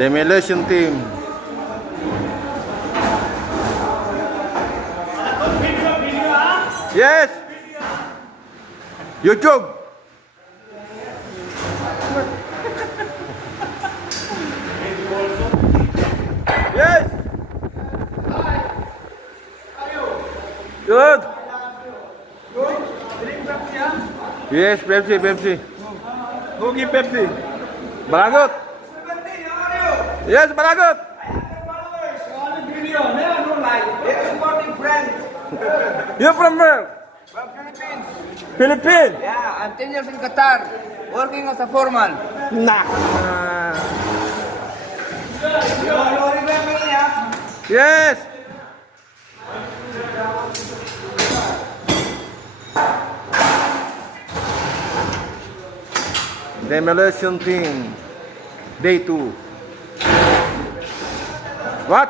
Demolition Team. Yes. YouTube. Yes. Good. Yes, Pepsi. Who give Pepsi? Balagot. Yes, Balagot. You're from where? From Philippines. Philippines. Yeah, I'm 10 years in Qatar, working as a foreman. Nah. You remember me, huh? Yes. Demolition Team. Day 2. What?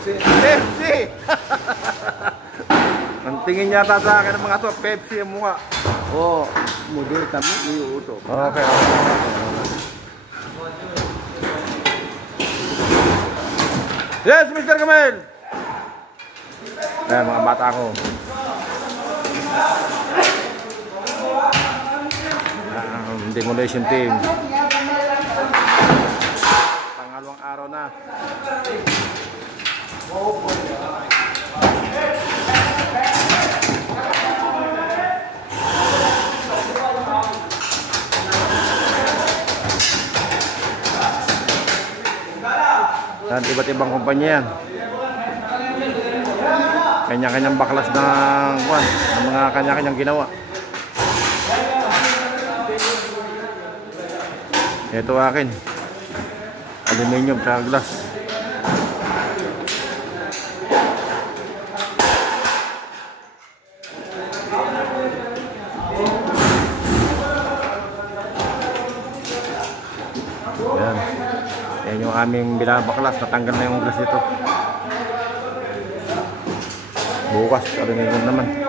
Pepsi. Ang tingin yata sa akin ng mga to, Pepsi ang mukha. Oh, model kami iuuto. Okay. Yes, Mr. Kamel. Ayan, mga bata ko. Demolition Team. Pangalawang araw na. Dan iba't ibang kumpanya yan. Kanya-kanyang baklas ng mga kanya-kanyang ginawa. Ito akin. Aluminium sa glass. Ayan. Yan yung aming binabaklas. Natanggal na yung glass dito. Bukas, aluminium naman.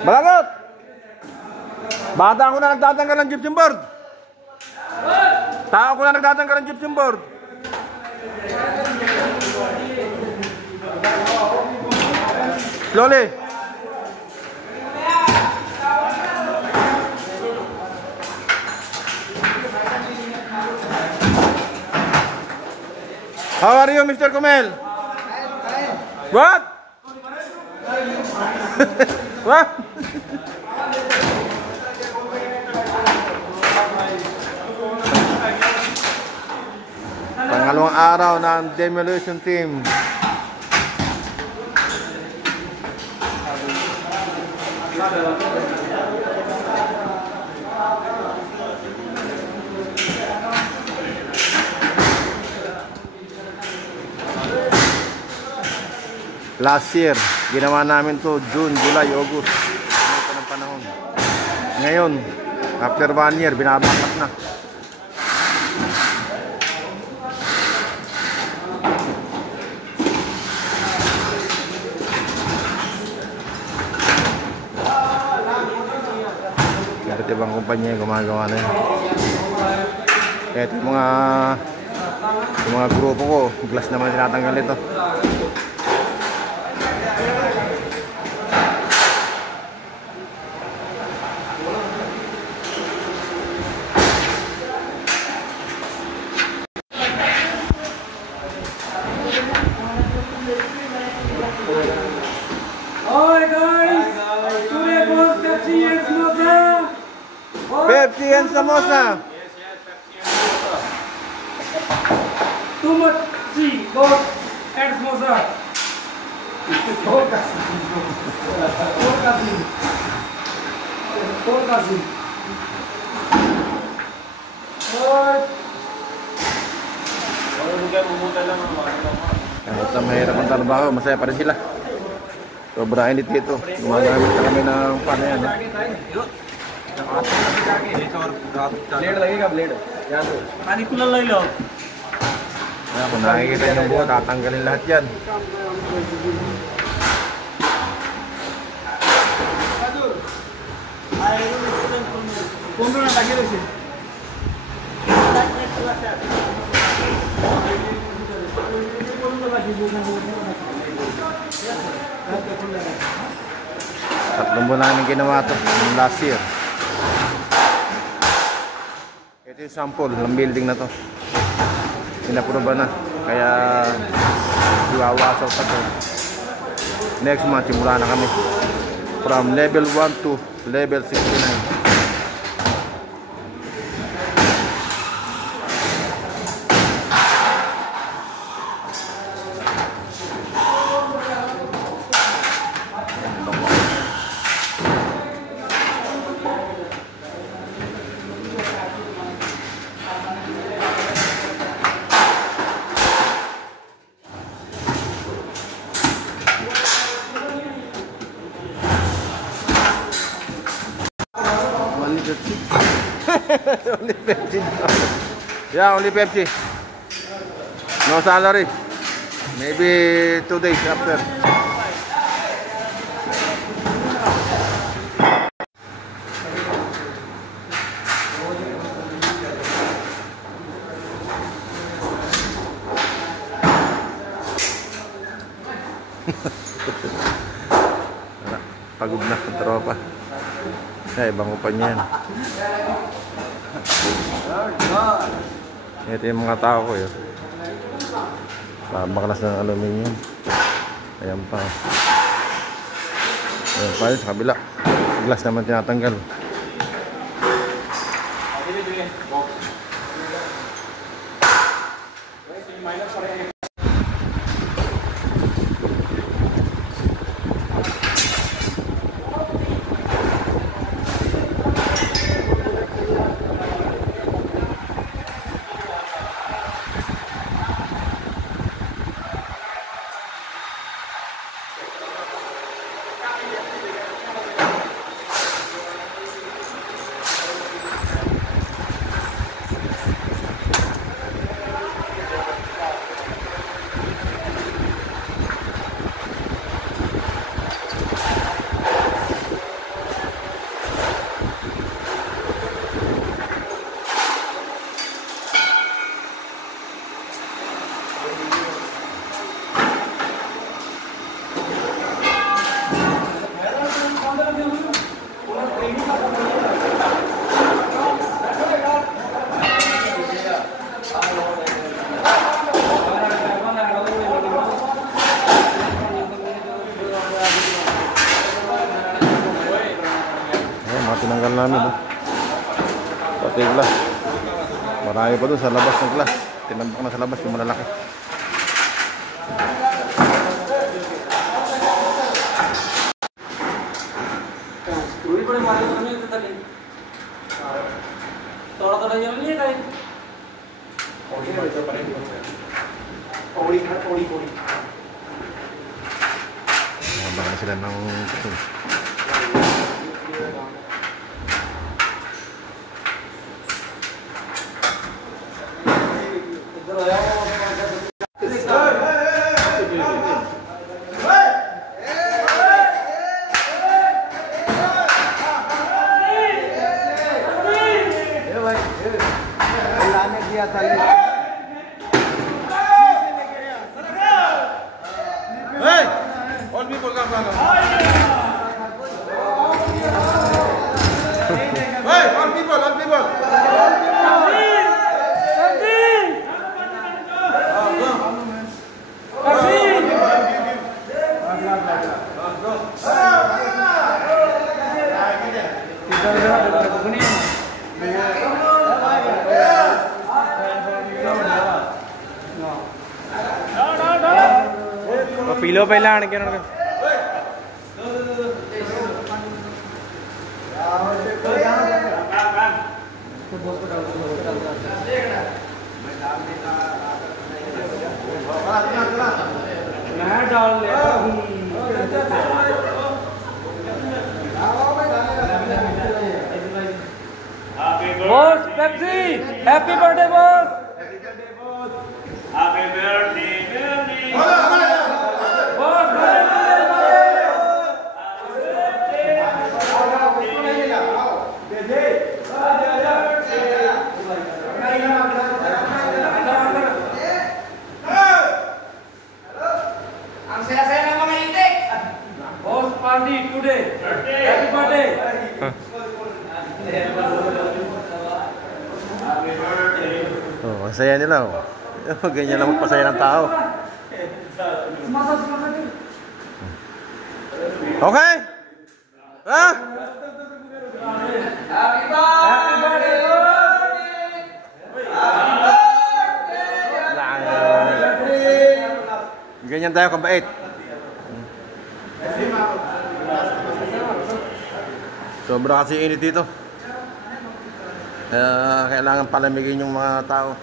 Balagot! Bata ako na nagtatanggal ng gypsum board. Tao ko na nagtatanggal ng gypsum board. Slowly. How are you, Mr. Kumel? What? What? Pangalawang araw ng Demolition Team. Last year, ginawa namin to June, July, August. Ito ng panahon. Ngayon, after 1 year, binabaklas na. Iba't ibang kumpanya gumagawa na yun. Ito yung mga grupo ko, glass naman tinatanggal ito. Hi guys! Today was Pepsi and Samosa! Pepsi and Samosa! Yes, Pepsi and Samosa. Too much tea, Coke and Samosa! Kahit na mahirap ang trabaho, masaya pa rin sila. Sobrang init dito. Gumagamit na kami ng pan yan. Blade लगेगा ब्लेड पानी कूलर ले लो Kung nakikita nyo buo, tatanggalin lahat yan. Tatlong buwan namin ginawa ito last year. Ito yung sample ng building na to. Pinaproba na. Kaya iwawasaw pa to. Next month simula na kami. From level 1 to level 69. Only Pepsi. Yeah, only Pepsi. No salary. Maybe 2 days after. Pagod na ang tropa. Ay, ibang kumpanya yan. Ito yung mga tao ko yun. Baklas ng aluminium. Ayan pa. Ayan pa yun sa kabila. Glass naman tinatanggal. Tinanggal namin pati glass. Marami pa doon sa labas ng glass. Tinambak na sa labas yung malalaki. Baka sila ng hey! All people come. Hey! All people! Pilo pa ilan ganun ka. Boss, Pepsi! Happy birthday, boss! Happy birthday! lang. Ganyan lang magpasaya ng tao. Okay? Ha? Ganyan tayo kabait. Sobra kasi init dito. Kailangan palamigin yung mga tao.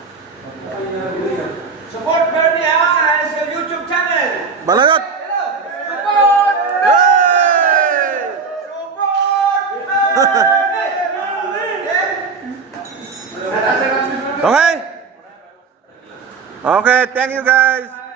Support Bernie ha sa YouTube channel. Balagot! Support! Hey! Support Bernie! Okay? Okay, thank you guys.